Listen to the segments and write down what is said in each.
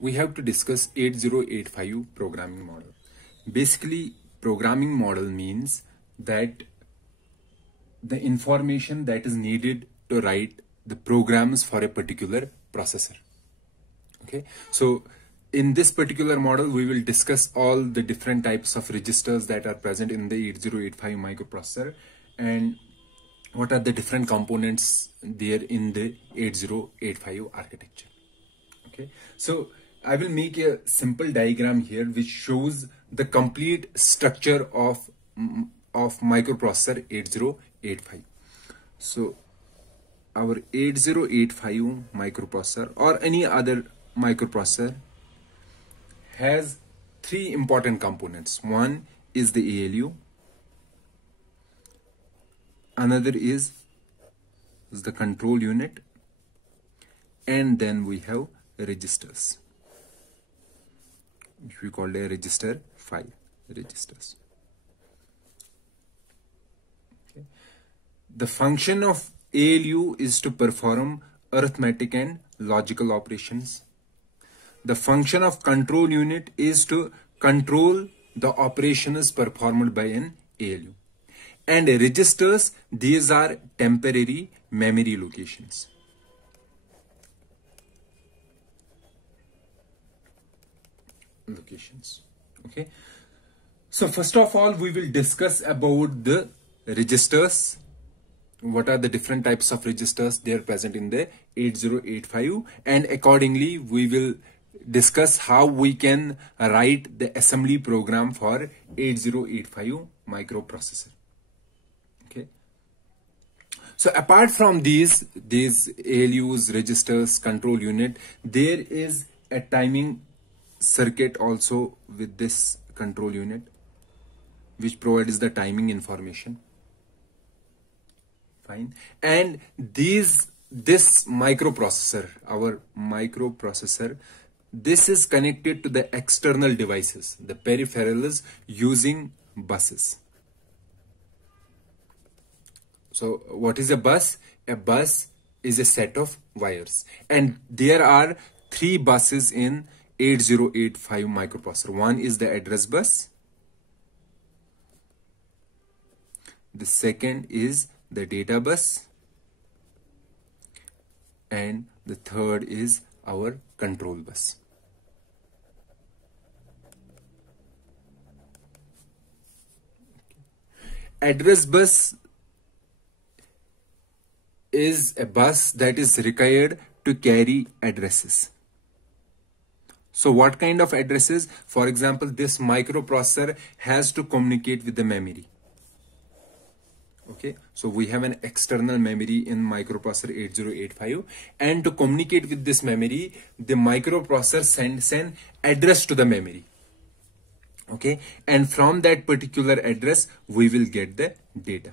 we have to discuss 8085 programming model. Basically, programming model means that the information that is needed to write the programs for a particular processor. Okay, so in this particular model, we will discuss all the different types of registers that are present in the 8085 microprocessor and what are the different components there in the 8085 architecture. Okay, so I will make a simple diagram here which shows the complete structure of microprocessor 8085. So our 8085 microprocessor or any other microprocessor has three important components. One is the ALU, another is the control unit, and then we have registers, which we call a register file registers. Okay. The function of ALU is to perform arithmetic and logical operations. The function of control unit is to control the operations performed by an ALU. And registers, these are temporary memory locations. Okay. So first of all, we will discuss about the registers. What are the different types of registers they are present in the 8085, and accordingly we will discuss how we can write the assembly program for 8085 microprocessor. Okay. So apart from these ALUs, registers, control unit, there is a timing circuit also with this control unit which provides the timing information. Fine. And this microprocessor, our microprocessor, this is connected to the external devices, the peripherals, using buses. So what is a bus? A bus is a set of wires, and there are three buses in 8085 microprocessor. One is the address bus, the second is the data bus, and the third is our control bus. Address bus is a bus that is required to carry addresses. So what kind of addresses? For example, this microprocessor has to communicate with the memory. Okay, so we have an external memory in microprocessor 8085, and to communicate with this memory, the microprocessor sends an address to the memory. Okay, and from that particular address, we will get the data.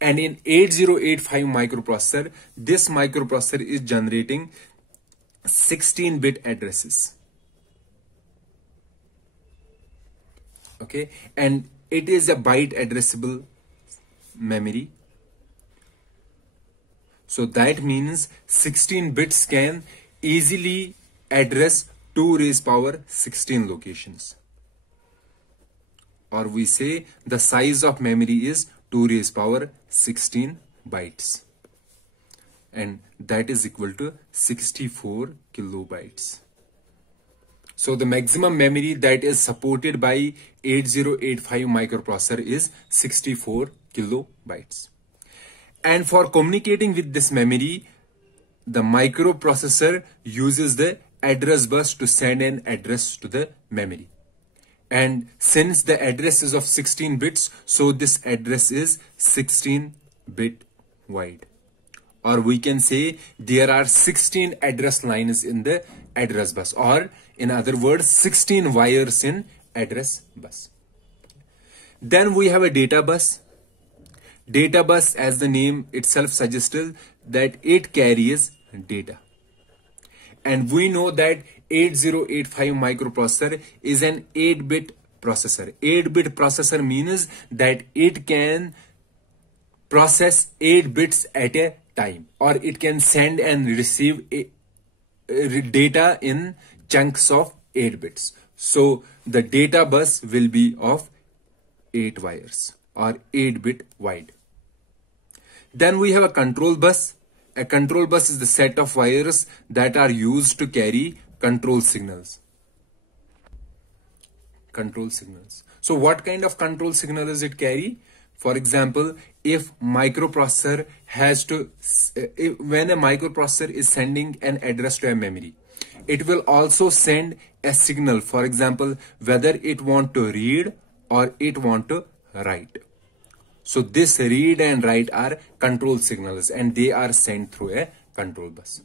And in 8085 microprocessor, this microprocessor is generating 16-bit addresses. Okay, and it is a byte addressable memory. So that means 16 bits can easily address 2 raised power 16 locations. Or we say the size of memory is 2 raised power 16 bytes. And that is equal to 64 kilobytes. So the maximum memory that is supported by 8085 microprocessor is 64 kilobytes. And for communicating with this memory, the microprocessor uses the address bus to send an address to the memory. And since the address is of 16 bits, so this address is 16-bit wide. Or we can say there are 16 address lines in the address bus, or in other words, 16 wires in address bus. Then we have a data bus. Data bus, as the name itself suggests, that it carries data. And we know that 8085 microprocessor is an 8-bit processor. 8-bit processor means that it can process 8 bits at a time, or it can send and receive data in chunks of 8 bits. So the data bus will be of 8 wires or 8-bit wide. Then we have a control bus. A control bus is the set of wires that are used to carry control signals. Control signals. So what kind of control signal does it carry? For example, if microprocessor has to, when a microprocessor is sending an address to a memory, it will also send a signal. For example, whether it want to read or it want to write. So this read and write are control signals and they are sent through a control bus.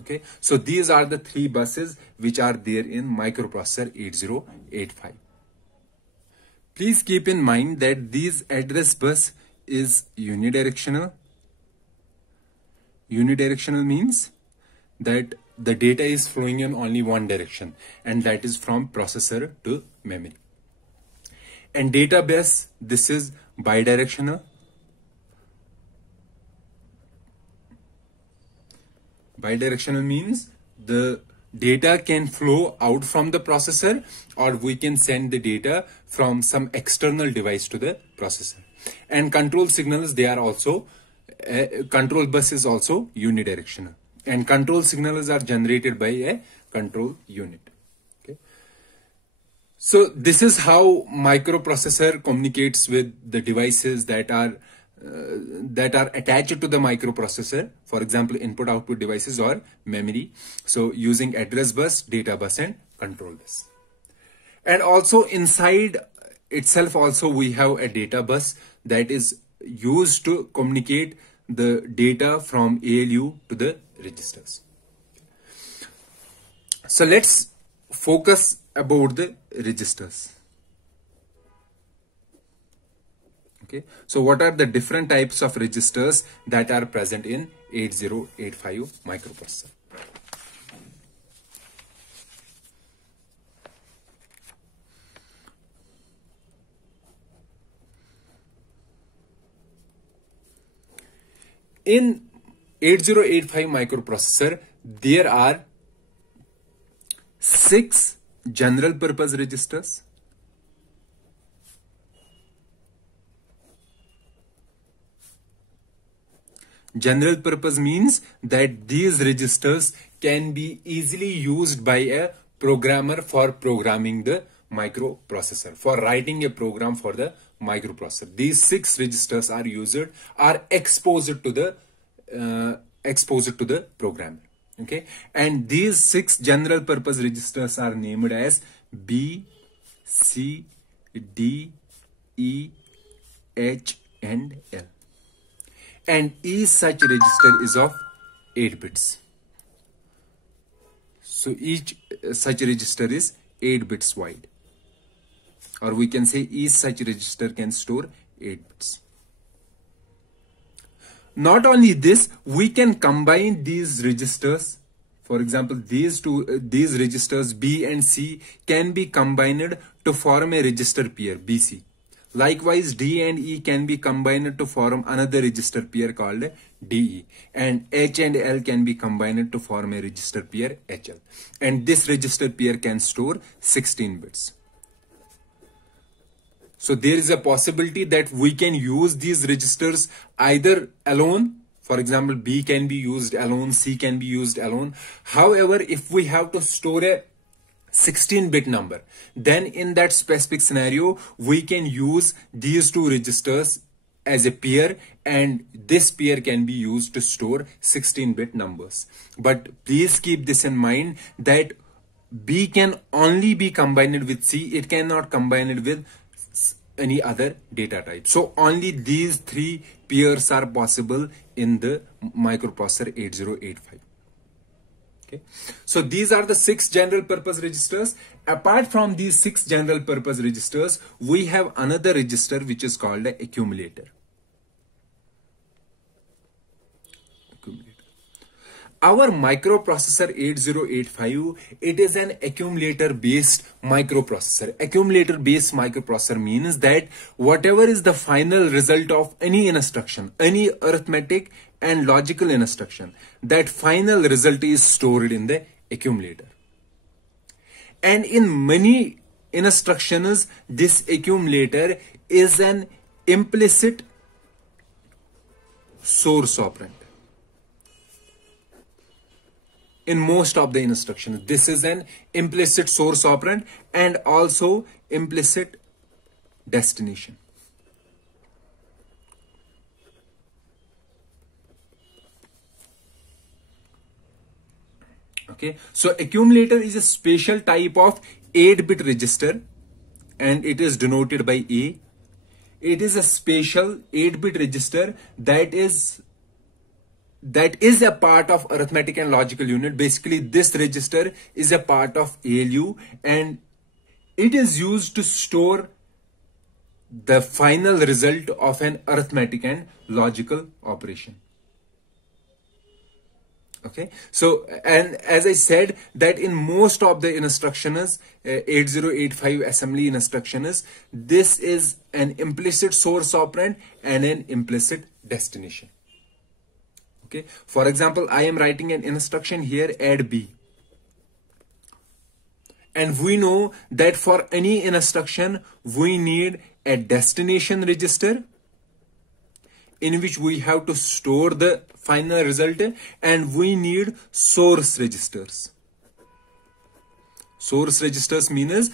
Okay, so these are the 3 buses which are there in microprocessor 8085. Please keep in mind that this address bus is unidirectional. Unidirectional means that the data is flowing in only one direction, and that is from processor to memory. And data bus, this is bidirectional. Bidirectional means the data can flow out from the processor, or we can send the data from some external device to the processor. And control signals, they are also, control bus is also unidirectional. And control signals are generated by a control unit. Okay. So this is how microprocessor communicates with the devices that are attached to the microprocessor, for example input output devices or memory. So using address bus, data bus and control bus. And also inside itself also we have a data bus that is used to communicate the data from ALU to the registers. So let's focus about the registers. Okay, so what are the different types of registers that are present in 8085 microprocessor? In 8085 microprocessor, there are 6 general purpose registers, general purpose means that these registers can be easily used by a programmer for programming the microprocessor, for writing a program for the microprocessor. These 6 registers are exposed to the programmer. Okay, and these 6 general purpose registers are named as B, C, D, E, H and L. And each such register is of 8 bits. So each such register is 8 bits wide. Or we can say each such register can store 8 bits. Not only this, we can combine these registers. For example, these registers B and C can be combined to form a register pair BC. Likewise, D and E can be combined to form another register pair called DE. And H and L can be combined to form a register pair HL. And this register pair can store 16 bits. So there is a possibility that we can use these registers either alone. For example, B can be used alone, C can be used alone. However, if we have to store a 16-bit number, then in that specific scenario, we can use these 2 registers as a pair, and this pair can be used to store 16-bit numbers. But please keep this in mind that B can only be combined with C. It cannot combine it with any other data type. So only these 3 pairs are possible in the microprocessor 8085. Okay, so these are the 6 general purpose registers. Apart from these 6 general purpose registers, we have another register which is called the accumulator. our microprocessor 8085, it is an accumulator based microprocessor. Accumulator based microprocessor means that whatever is the final result of any instruction, any arithmetic and logical instruction, that final result is stored in the accumulator. And in many instructions, this accumulator is an implicit source operand. In most of the instructions, this is an implicit source operand and also implicit destination. Okay, so accumulator is a special type of 8-bit register and it is denoted by A. It is a special 8-bit register that is a part of arithmetic and logical unit. Basically, this register is a part of ALU and it is used to store the final result of an arithmetic and logical operation. Okay, so, and as I said that in most of the instructions, 8085 assembly instructions, this is an implicit source operand and an implicit destination. Okay, for example, I am writing an instruction here, add B. And we know that for any instruction, we need a destination register in which we have to store the final result, and we need source registers. Source registers means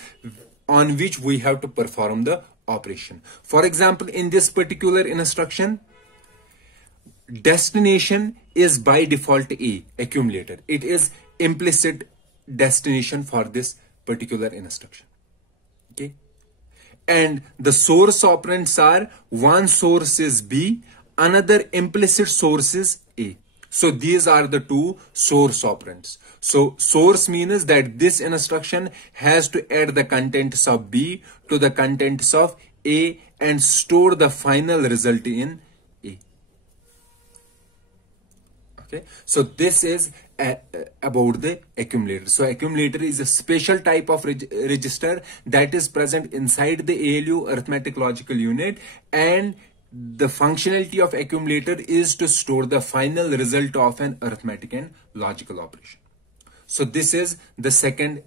on which we have to perform the operation. For example, in this particular instruction, destination is by default A, accumulator. It is implicit destination for this particular instruction. Okay, and the source operands are, one source is B, another implicit source is A. So these are the two source operands. So source means that this instruction has to add the contents of B to the contents of A and store the final result in A. Okay, so this is about the accumulator. So accumulator is a special type of register that is present inside the ALU, arithmetic logical unit, and the functionality of accumulator is to store the final result of an arithmetic and logical operation. So this is the second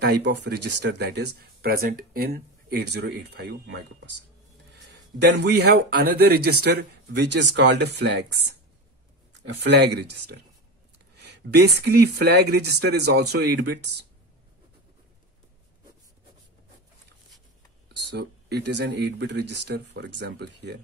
type of register that is present in 8085 microprocessor. Then we have another register which is called flags, a flag register. Basically, flag register is also 8 bits. So it is an 8-bit register, for example, here.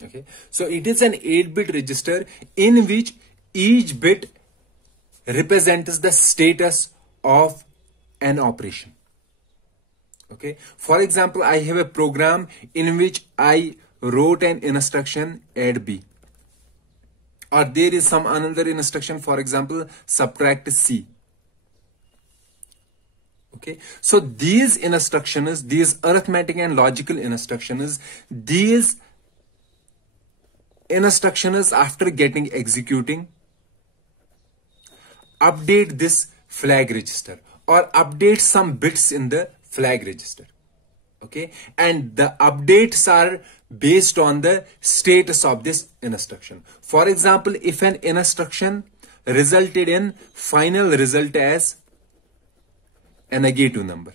Okay, so it is an 8-bit register in which each bit represents the status of an operation. Okay, for example, I have a program in which I wrote an instruction add B, or there is some another instruction, for example, subtract C. Okay, so these instructions, these arithmetic and logical instructions, these instructions after getting executing, update this flag register or update some bits in the flag register. Okay, and the updates are based on the status of this instruction. For example, if an instruction resulted in final result as a negative number,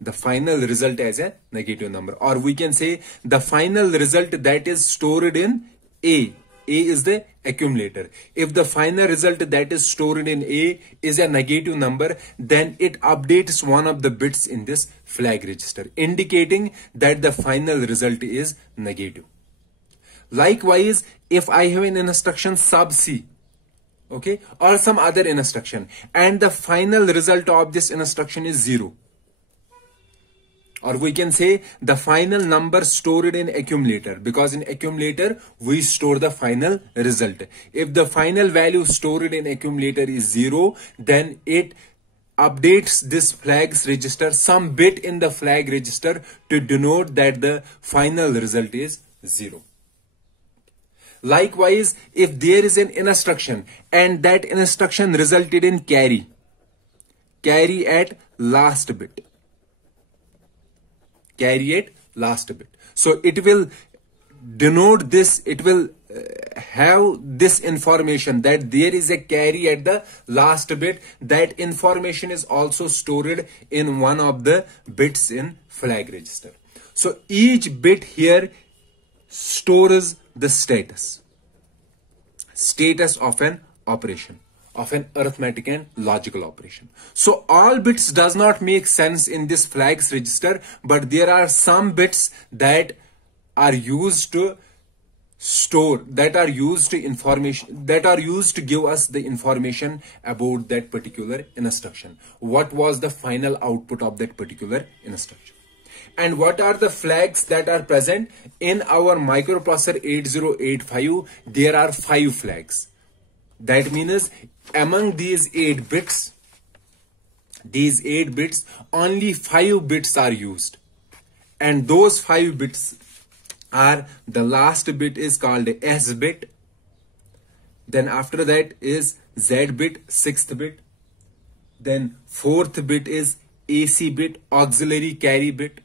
the final result as a negative number, or we can say the final result that is stored in A. A is the accumulator. If the final result that is stored in A is a negative number, then it updates one of the bits in this flag register, indicating that the final result is negative. Likewise, if I have an instruction sub C, okay, or some other instruction, and the final result of this instruction is 0, or we can say the final number stored in accumulator, because in accumulator we store the final result. If the final value stored in accumulator is 0, then it updates this flags register, some bit in the flag register, to denote that the final result is 0. Likewise, if there is an instruction and that instruction resulted in carry at last bit, so it will denote this, it will have this information that there is a carry at the last bit. That information is also stored in one of the bits in flag register. So each bit here stores the status of an operation, of an arithmetic and logical operation. So all bits does not make sense in this flags register, but there are some bits that are used to store, that are used to information, that are used to give us the information about that particular instruction. What was the final output of that particular instruction? And what are the flags that are present in our microprocessor 8085? There are 5 flags. That means among these 8 bits, only 5 bits are used. And those 5 bits are, the last bit is called S bit. Then after that is Z bit, 6th bit. Then 4th bit is AC bit, auxiliary carry bit.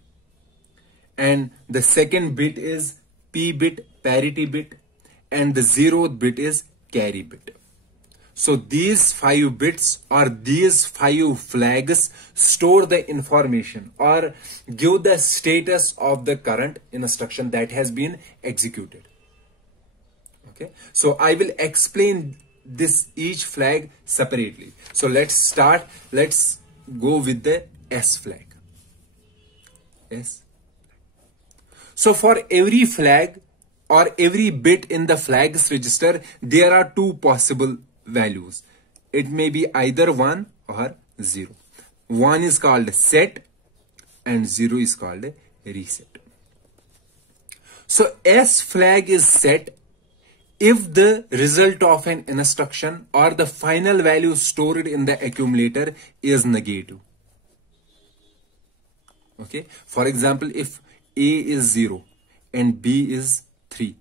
And the 2nd bit is P bit, parity bit. And the 0th bit is carry bit. So these 5 bits or these 5 flags store the information or give the status of the current instruction that has been executed. Okay, so I will explain this each flag separately. So let's go with the S flag. S. So for every flag or every bit in the flags register, there are 2 possible values. It may be either 1 or 0. 1 is called set and 0 is called reset. So S flag is set if the result of an instruction or the final value stored in the accumulator is negative. Okay, for example, if A is 0 and B is 3,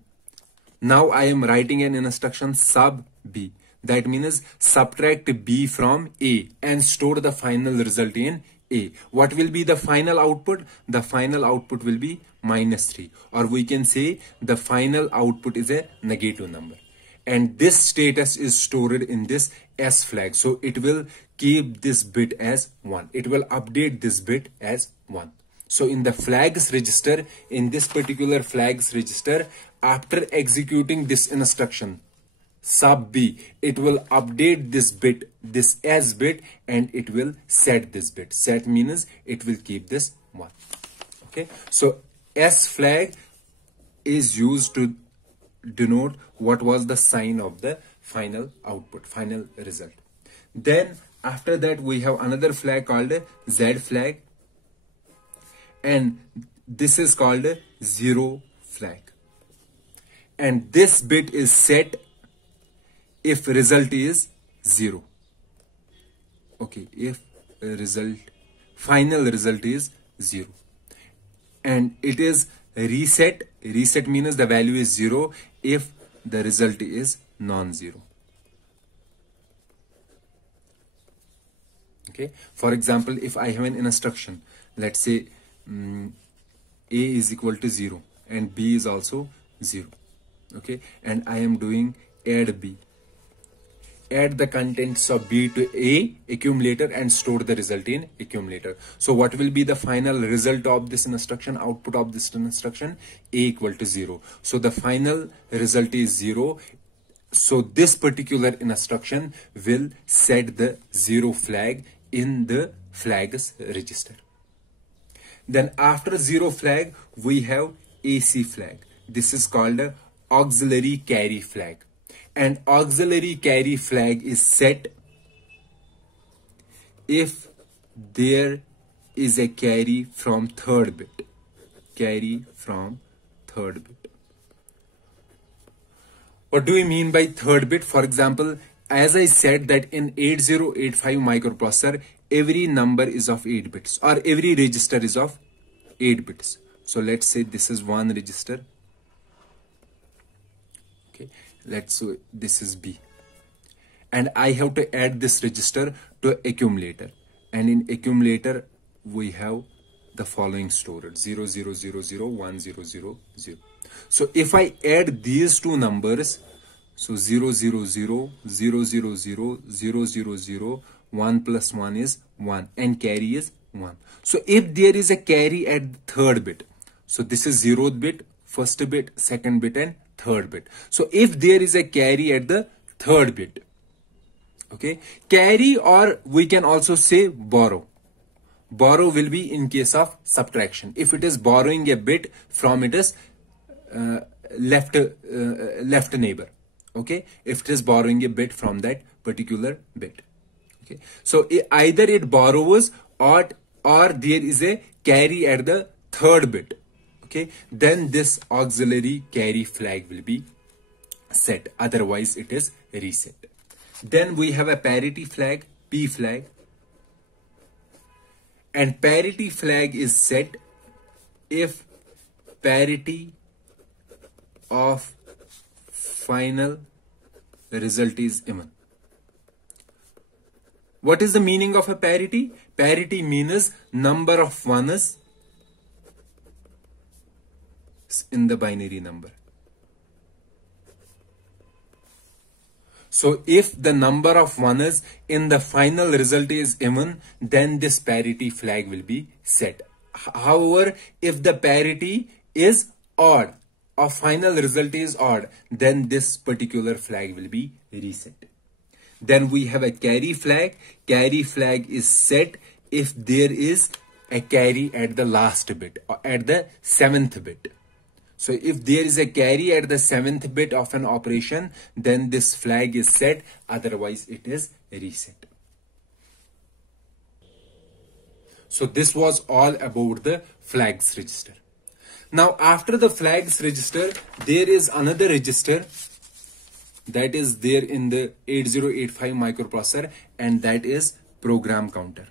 now I am writing an instruction sub B. That means subtract B from A and store the final result in A. What will be the final output? The final output will be -3, or we can say the final output is a negative number. And this status is stored in this S flag. So it will keep this bit as 1. It will update this bit as 1. So in the flags register, in this particular flags register, after executing this instruction, sub B, it will update this bit, this S bit, and it will set this bit. Set means it will keep this 1. Okay, so S flag is used to denote what was the sign of the final output, final result. Then after that we have another flag called Z flag, and this is called 0 flag. And this bit is set if result is 0. Okay, if final result is 0. And it is reset. Reset means the value is 0 if the result is non-zero. Okay, for example, if I have an instruction, let's say A is equal to 0 and B is also 0. Okay, and I am doing add B. Add the contents of B to A accumulator and store the result in accumulator. So what will be the final result of this instruction, output of this instruction? A equal to 0. So the final result is 0. So this particular instruction will set the 0 flag in the flags register. Then after 0 flag, we have AC flag. This is called a auxiliary carry flag. And auxiliary carry flag is set if there is a carry from third bit. Carry from third bit. What do we mean by third bit? For example, as I said that in 8085 microprocessor, every number is of 8 bits or every register is of 8 bits. So let's say this is one register. Okay, let's say this is B. And I have to add this register to accumulator. And in accumulator, we have the following stored 00001000. So if I add these two numbers, so 000000000, 1 plus 1 is 1 and carry is 1. So if there is a carry at the third bit, so this is 0th bit, first bit, second bit and third bit. So if there is a carry at the third bit, okay, carry, or we can also say borrow. Borrow will be in case of subtraction. If it is borrowing a bit from its left neighbor, okay, if it is borrowing a bit from that particular bit, okay, so either it borrows or there is a carry at the third bit, okay, then this auxiliary carry flag will be set, otherwise it is reset. Then we have a parity flag, P flag, and parity flag is set if parity of final result is even. What is the meaning of a parity? Parity means number of ones in the binary number. So if the number of ones in the final result is even, then this parity flag will be set. However, if the parity is odd or final result is odd, then this particular flag will be reset. Then we have a carry flag. Carry flag is set if there is a carry at the last bit or at the 7th bit. So if there is a carry at the 7th bit of an operation, then this flag is set, otherwise it is reset. So this was all about the flags register. Now after the flags register, there is another register that is there in the 8085 microprocessor, and that is program counter.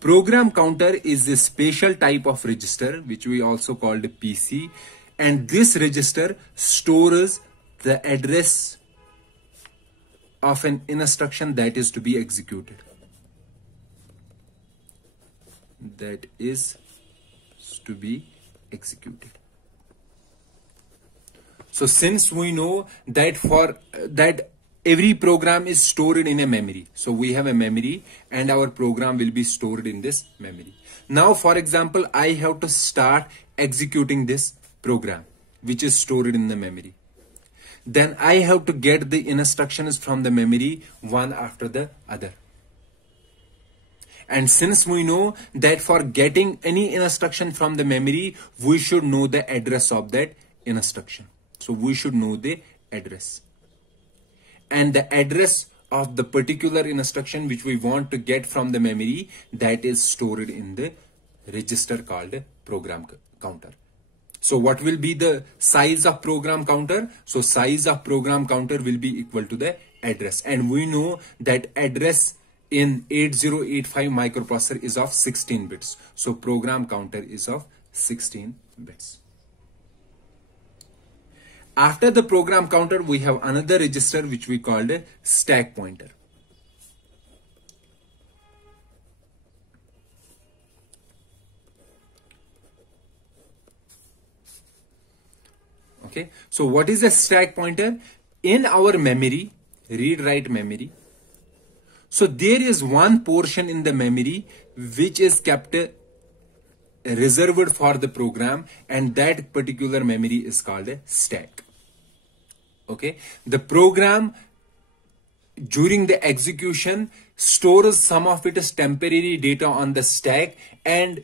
Program counter is a special type of register which we also called PC, and this register stores the address of an instruction that is to be executed. That is to be executed. So since we know that for that every program is stored in a memory. So we have a memory and our program will be stored in this memory. Now, for example, I have to start executing this program which is stored in the memory. Then I have to get the instructions from the memory one after the other. And since we know that for getting any instruction from the memory, we should know the address of that instruction. So we should know the address. And the address of the particular instruction which we want to get from the memory, that is stored in the register called program counter. So what will be the size of program counter? So size of program counter will be equal to the address. And we know that address in 8085 microprocessor is of 16 bits. So program counter is of 16 bits. After the program counter, we have another register which we called a stack pointer. Okay, so what is a stack pointer? In our memory, read-write memory, so there is one portion in the memory which is kept reserved for the program, and that particular memory is called a stack. Okay, the program during the execution stores some of its temporary data on the stack, and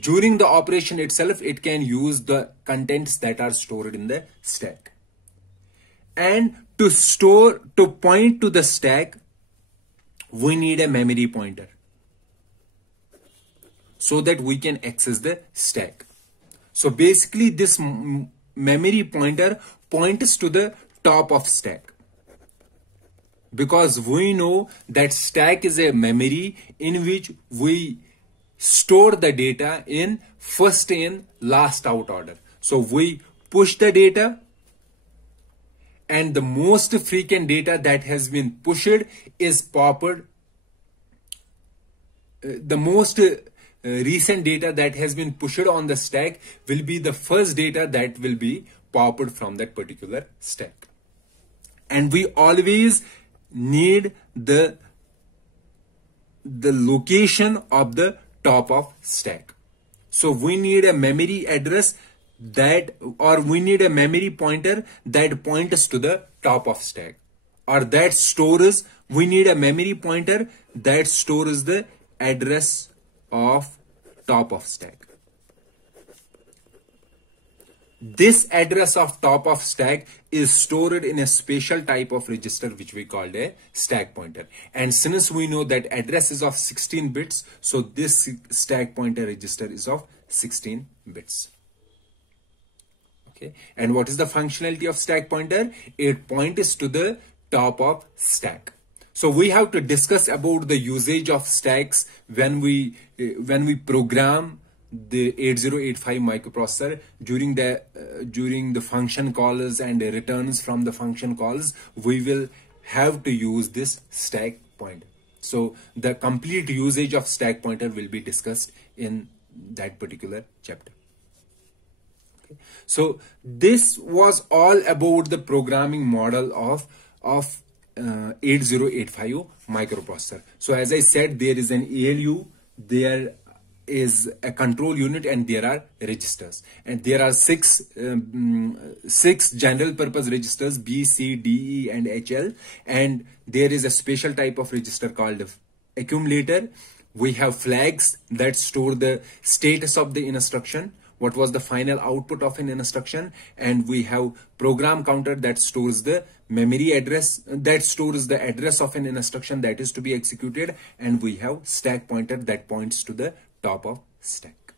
during the operation itself it can use the contents that are stored in the stack. And to point to the stack, we need a memory pointer so that we can access the stack. So basically this memory pointer points to the top of stack, because we know that stack is a memory in which we store the data in first in last out order. So we push the data, and the most frequent data that has been pushed is popped. The most recent data that has been pushed on the stack will be the first data that will be popped from that particular stack. And we always need the location of the top of stack. So we need a memory address that, or we need a memory pointer that points to the top of stack, or that stores, we need a memory pointer that stores the address of top of stack. This address of top of stack is stored in a special type of register which we called a stack pointer. And since we know that address is of 16 bits, so this stack pointer register is of 16 bits. Okay. And what is the functionality of stack pointer? It points to the top of stack. So we have to discuss about the usage of stacks when we program the 8085 microprocessor during the function calls and the returns from the function calls. We will have to use this stack pointer. So the complete usage of stack pointer will be discussed in that particular chapter. Okay. So this was all about the programming model of 8085 microprocessor. So as I said, there is an ALU, there is a control unit, and there are registers, and there are six general purpose registers: B, C, D, E, and HL, and there is a special type of register called accumulator. We have flags that store the status of the instruction, what was the final output of an instruction, and we have program counter that stores the memory address, that stores the address of an instruction that is to be executed, and we have stack pointer that points to the top of stack.